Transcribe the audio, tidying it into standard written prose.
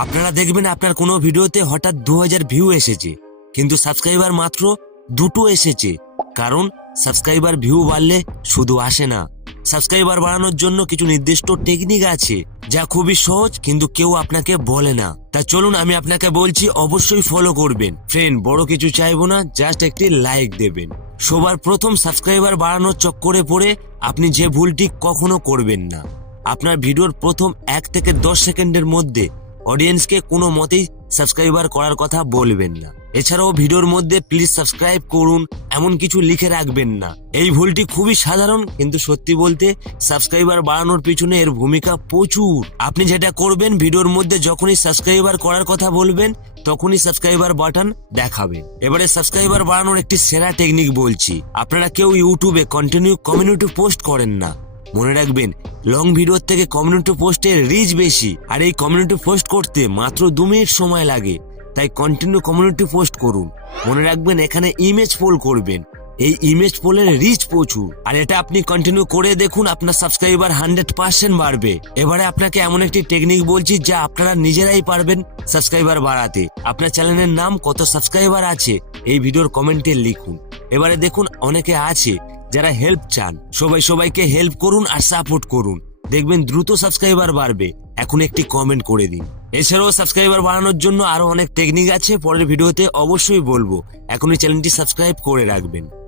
আপনারা দেখবেন আপনার কোনো ভিডিওতে হঠাৎ 2000 ভিউ এসেছে, কিন্তু সাবস্ক্রাইবার মাত্র 2টো এসেছে। কারণ সাবস্ক্রাইবার ভিউ বাড়লে শুধু আসে না, সাবস্ক্রাইবার বাড়ানোর জন্য কিছু নির্দিষ্ট টেকনিক আছে যা খুবই সহজ, কিন্তু কেউ আপনাকে বলে না। তা চলুন আমি আপনাকে বলছি, অবশ্যই ফলো করবেন। ফ্রেন্ড, বড় কিছু চাইবো না, জাস্ট একটি লাইক দেবেন। সবার প্রথম সাবস্ক্রাইবার বাড়ানোর চক্করে পড়ে আপনি যে ভুলটি কখনো করবেন না, আপনার ভিডিওর প্রথম 1 থেকে 10 সেকেন্ডের মধ্যে অডিয়েন্সকে কোনো মতেই সাবস্ক্রাইবার করার কথা বলবেন না। এছাড়াও ভিডিওর মধ্যে প্লিজ সাবস্ক্রাইব করুন এমন কিছু লিখে রাখবেন না। এই ভুলটি খুবই সাধারণ, কিন্তু সত্যি বলতে সাবস্ক্রাইবার বাড়ানোর পিছনে এর ভূমিকা প্রচুর। আপনি যেটা করবেন, ভিডিওর মধ্যে যখনই সাবস্ক্রাইবার করার কথা বলবেন তখনই সাবস্ক্রাইবার বাটন দেখাবেন। এবারে সাবস্ক্রাইবার বাড়ানোর একটি সেরা টেকনিক বলছি। আপনারা কেউ ইউটিউবে কন্টিনিউ কমিউনিটি পোস্ট করেন না। মনে রাখবেন, লং ভিডিও থেকে কমিউনিটি পোস্টের রিচ বেশি, আর এই কমিউনিটি পোস্ট করতে মাত্র 2 মিনিট সময় লাগে। তাই কন্টিনিউ কমিউনিটি পোস্ট করুন। মনে রাখবেন, এখানে ইমেজ পোল করবেন। এই ইমেজ পোলের রিচ প্রচুর, আর এটা আপনি কন্টিনিউ করে দেখুন, আপনার সাবস্ক্রাইবার 100% বাড়বে। এবারে আপনাকে এমন একটি টেকনিক বলছি যা আপনারা নিজেরাই পারবেন সাবস্ক্রাইবার বাড়াতে। আপনার চ্যানেলের নাম, কত সাবস্ক্রাইবার আছে, এই ভিডিওর কমেন্টে লিখুন। এবারে দেখুন, অনেকে আছে যারা হেল্প চান। সবাইকে হেল্প করুন আর সাপোর্ট করুন, দেখবেন দ্রুত সাবস্ক্রাইবার বাড়বে। এখন একটি কমেন্ট করে দিন। এছাড়াও সাবস্ক্রাইবার বাড়ানোর জন্য আরো অনেক টেকনিক আছে, পরের ভিডিওতে অবশ্যই বলবো। এখনই চ্যানেলটি সাবস্ক্রাইব করে রাখবেন।